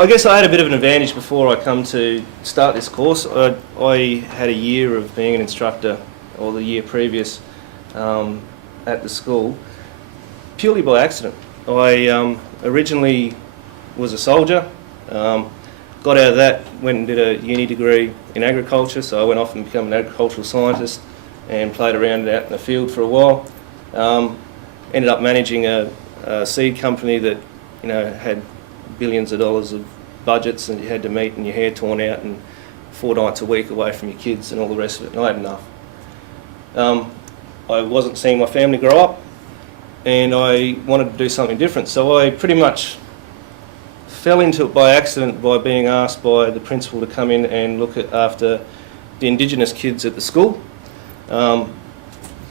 I guess I had a bit of an advantage before I come to start this course. I had a year of being an instructor, or the year previous, at the school, purely by accident. I originally was a soldier, got out of that, went and did a uni degree in agriculture, so I went off and became an agricultural scientist and played around out in the field for a while. Ended up managing a seed company that, you know, had billions of dollars of budgets, and you had to meet and your hair torn out and 4 nights a week away from your kids and all the rest of it, and I had enough. I wasn't seeing my family grow up, and I wanted to do something different, so I pretty much fell into it by accident by being asked by the principal to come in and look after the Indigenous kids at the school.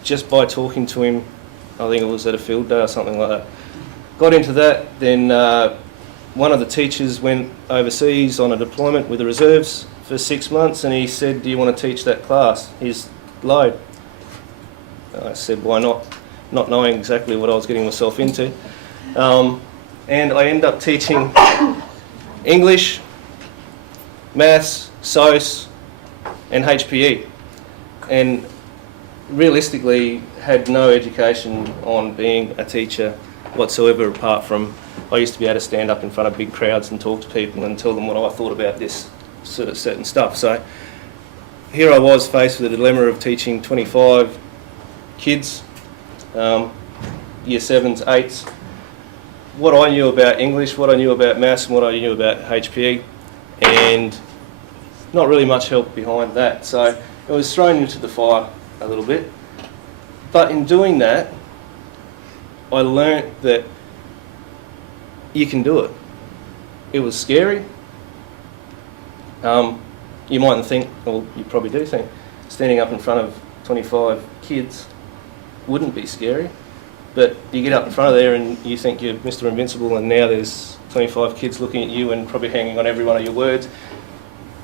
Just by talking to him, I think it was at a field day or something like that. Got into that, then one of the teachers went overseas on a deployment with the reserves for 6 months, and he said, "Do you want to teach that class, his load?" I said, "Why not?" Not knowing exactly what I was getting myself into. And I ended up teaching English, maths, SOS and HPE, and realistically had no education on being a teacher whatsoever, apart from I used to be able to stand up in front of big crowds and talk to people and tell them what I thought about this sort of certain stuff. So here I was faced with the dilemma of teaching 25 kids, year 7s, 8s, what I knew about English, what I knew about maths and what I knew about HPE, and not really much help behind that. So I was thrown into the fire a little bit. But in doing that, I learnt that you can do it. It was scary. You mightn't think, or you probably do think, standing up in front of 25 kids wouldn't be scary. But you get up in front of there and you think you're Mr. Invincible, and now there's 25 kids looking at you and probably hanging on every one of your words.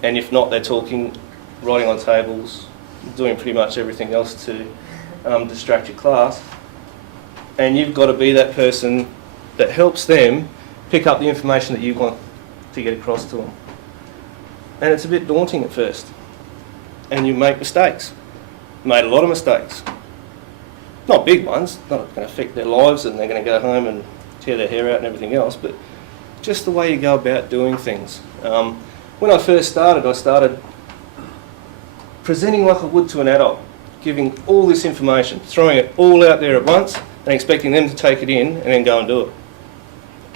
And if not, they're talking, writing on tables, doing pretty much everything else to distract your class. And you've got to be that person that helps them pick up the information that you want to get across to them. And it's a bit daunting at first. And you make mistakes. Made a lot of mistakes. Not big ones, not going to affect their lives and they're going to go home and tear their hair out and everything else, but just the way you go about doing things. When I first started, I started presenting like I would to an adult, giving all this information, throwing it all out there at once and expecting them to take it in and then go and do it.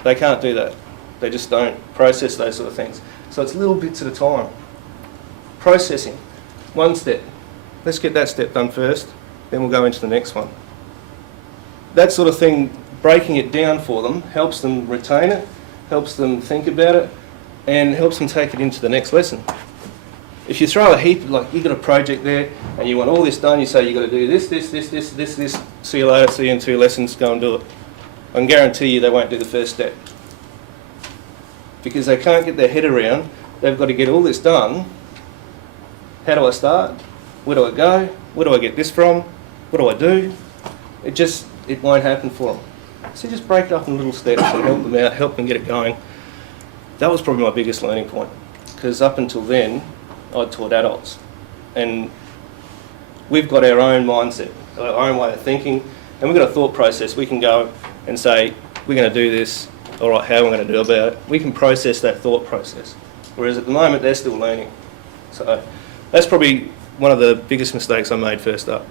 They can't do that. They just don't process those sort of things. So it's little bits at a time. Processing, one step. Let's get that step done first, then we'll go into the next one. That sort of thing, breaking it down for them, helps them retain it, helps them think about it, and helps them take it into the next lesson. If you throw a heap, like you've got a project there and you want all this done, you say you've got to do this, see you later, see you in 2 lessons, go and do it. I can guarantee you they won't do the first step. Because they can't get their head around, they've got to get all this done. How do I start? Where do I go? Where do I get this from? What do I do? It won't happen for them. So just break it up in little steps and help them out, help them get it going. That was probably my biggest learning point, because up until then, I'd taught adults. And we've got our own mindset, our own way of thinking, and we've got a thought process. We can go and say, we're going to do this, all right, how are we going to do about it? We can process that thought process. Whereas at the moment, they're still learning. So that's probably one of the biggest mistakes I made first up.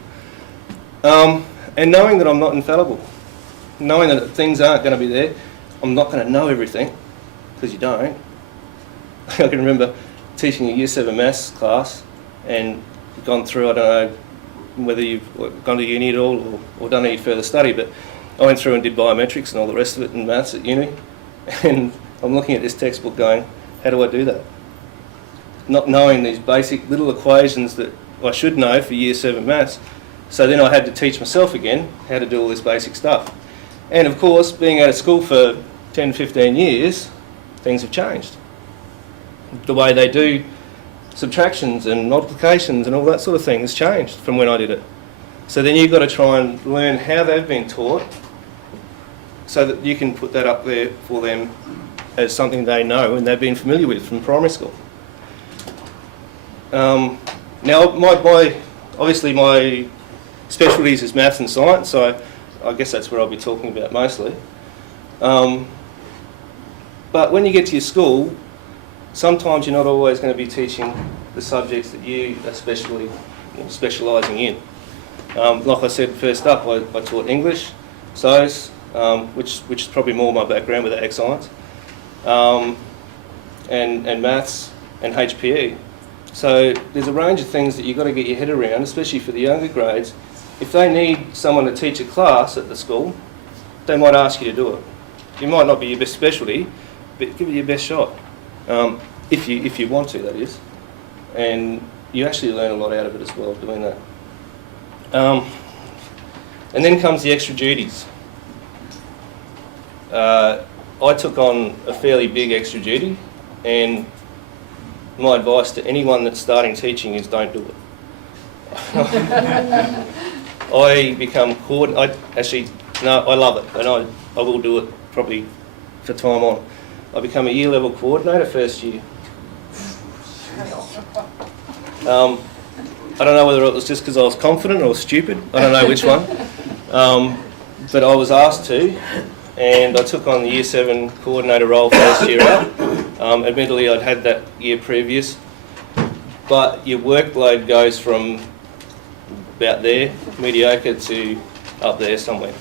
And knowing that I'm not infallible. Knowing that things aren't going to be there. I'm not going to know everything, because you don't. I can remember teaching a Year 7 maths class and gone through, I don't know whether you've gone to uni at all or done any further study, but I went through and did biometrics and all the rest of it in maths at uni, and I'm looking at this textbook going, how do I do that? Not knowing these basic little equations that I should know for Year 7 maths. So then I had to teach myself again how to do all this basic stuff. And of course, being out of school for 10, 15 years, things have changed. The way they do subtractions and multiplications and all that sort of thing has changed from when I did it. So then you've got to try and learn how they've been taught so that you can put that up there for them as something they know and they've been familiar with from primary school. Now, obviously my specialties is maths and science, so I guess that's where I'll be talking about mostly. But when you get to your school, sometimes you're not always going to be teaching the subjects that you are specialising in. Like I said first up, I taught English, SOS, which is probably more my background with ag science, and maths and HPE. So there's a range of things that you've got to get your head around, especially for the younger grades. If they need someone to teach a class at the school, they might ask you to do it. It might not be your best specialty, but give it your best shot. If you want to, that is. And you actually learn a lot out of it as well doing that. And then comes the extra duties. I took on a fairly big extra duty, and my advice to anyone that's starting teaching is don't do it. I love it, and I will do it probably for time on. I become a year level coordinator first year. I don't know whether it was just because I was confident or stupid, I don't know which one. But I was asked to, and I took on the year 7 coordinator role first year out. Admittedly, I'd had that year previous, but your workload goes from about there, mediocre, to up there somewhere.